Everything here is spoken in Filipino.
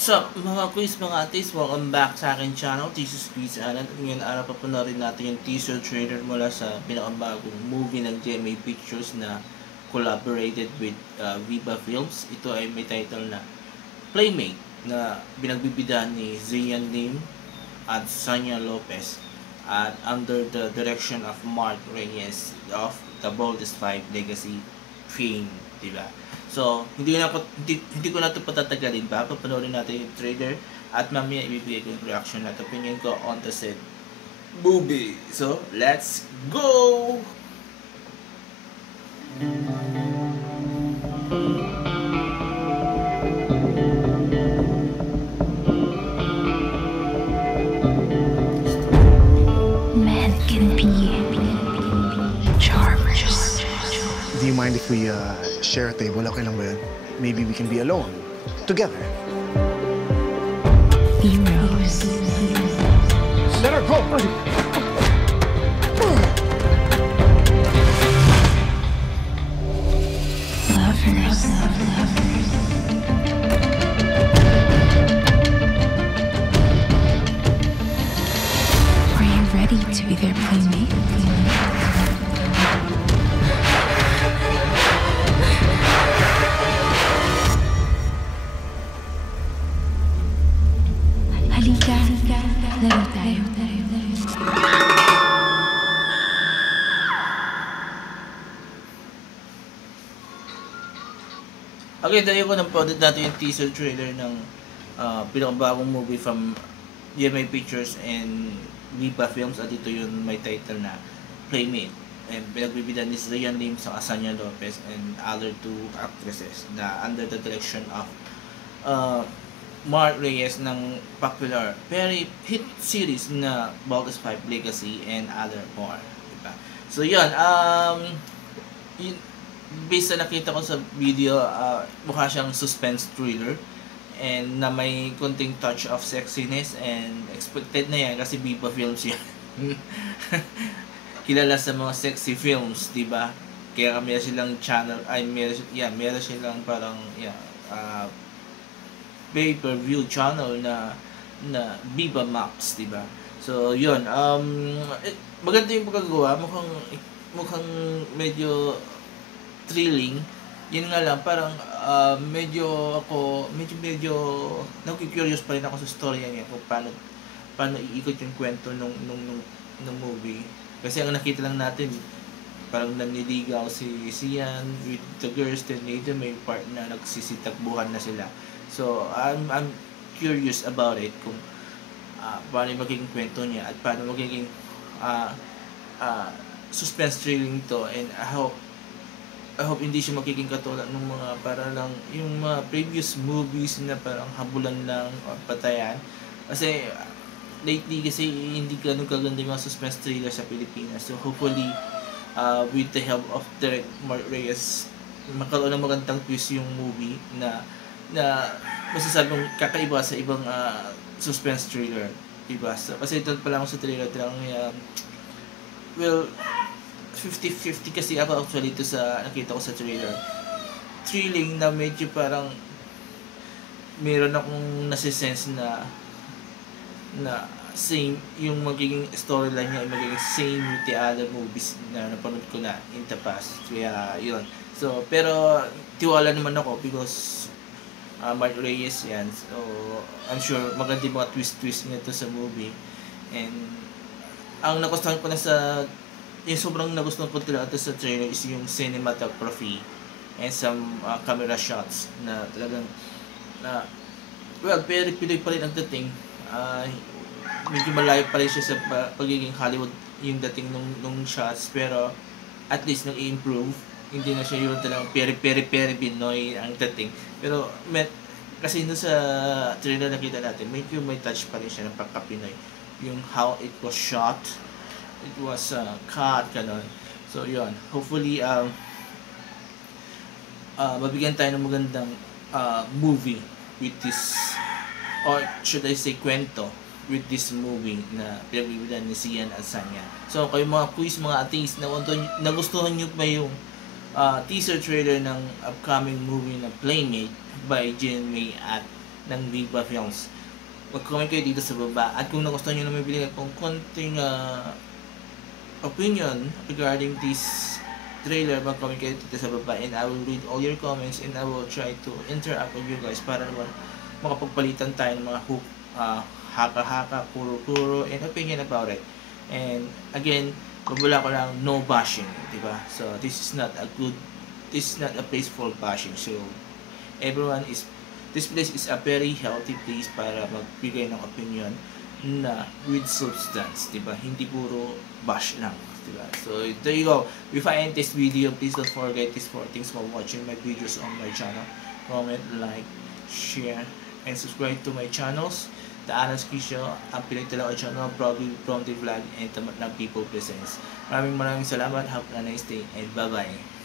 What's up mga quiz, mga atis? Welcome back sa akin channel. This is Quiz Alan. At ngayon araw papunorin natin yung teaser trailer mula sa pinakabagong movie ng GMA Pictures na collaborated with Viva Films. Ito ay may title na Playmate na binagbibidahan ni Zian Lim at Sanya Lopez at under the direction of Mark Reyes of The Boldest Five Legacy fame, diba? So, hindi ko na ito patatagalin pa. Papanoorin natin yung trailer at mamaya ibibigay ko yung reaction at opinion ko on the said movie. So, let's go! Men can be charmers. Do you mind if we share a table? Okay lang ba yun? Maybe we can be alone. Together. Heroes. Let her go! Lovers. Are you ready to be their playmate? Halika, laro tayo. Okay, dahil ko napanood natin yung teaser trailer ng pinakabagong movie from GMA Pictures and Viva Films at ito yung may title na Playmate. And pinagbibidan ni Zian Lim sa Sanya Lopez and other two actresses na under the direction of Mark Reyes ng popular very hit series na Boldest Five Legacy and other more, diba? So yun, based sa nakita ko sa video, mukha siyang suspense thriller and na may konting touch of sexiness and expected na yan kasi Viva Films yan. Kilala sa mga sexy films, diba? Kaya meron silang channel, meron silang parang pay-per-view channel na Viva Max, diba? So yun, maganda yung pagkagawa, mukhang medyo thrilling. Yun nga lang, parang medyo nagki-curious pa rin ako sa storya niya kung paano iikot yung kwento nung movie. Kasi ang nakita lang natin, parang naniligaw si Sian with the girls, then later may part na nagsisitagbuhan na sila. So, I'm curious about it kung paano magiging kwento niya at paano magiging suspense thrilling to, and I hope hindi siya magiging katulad ng mga para lang yung mga previous movies na parang habulan lang o patayan. Kasi lately kasi hindi ganun kaganda yung mga suspense thriller sa Pilipinas. So hopefully with the help of Direct Mark Reyes, magkaroon ng magandang twist yung movie na masasabing kakaiba sa ibang suspense thriller, diba? So, kasi ito pa lang sa trailer, well, 50-50 kasi ako actually ito sa nakita ko sa trailer. Thrilling na medyo parang meron akong nasisense na same yung magiging storyline niya ay magiging same with the other movies na napanood ko na in the past. Kaya yun. So, pero tiwala naman ako because Mark Reyes yan. So, I'm sure maganda yung mga twist nito sa movie. And ang nagustuhan ko na yung sobrang nagustuhan ko talaga sa trailer is yung cinematography and some camera shots na talagang well, very Pinoy pa rin ang dating. Medyo malayo pa rin siya sa pagiging Hollywood yung dating nung shots, pero at least nang i-improve. Hindi na siya yung talagang peri Pinoy ang dating. Pero kasi no sa trailer nakita natin, medyo may touch pa rin siya ng pagka-Pinoy. Yung how it was shot, it was cut, kanon. So yun, hopefully mabigyan tayo ng magandang movie with this, or should I say kwento with this movie na pinagbibilan ni Sian at Sanya. So kayo mga quiz, mga ateis, nagustuhan nyo ba yung teaser trailer ng upcoming movie na Playmate by GMA at ng Viva Films. Mag-comment kayo dito sa baba. At kung nagustuhan nyo na may bili kong konting opinion regarding this trailer, mag-comment kayo dito sa baba, and I will read all your comments and I will try to interact with you guys para naman makapagpalitan tayo ng mga haka-haka, kuro-kuro, and opinion about it. And again, babala ko lang, no bashing, diba? So this is not a place for bashing. So this place is a very healthy place para magbigay ng opinion na with substance, diba? Hindi puro bash lang, diba? So there you go. If I end this video, please don't forget these 4 things while watching my videos on my channel. Comment, like, share, and subscribe to my channels. The Anas Show, ang pinagtala ko channel, proudly from the vlog and Tamat ng People Presents. Maraming salamat. Have a nice day and bye-bye.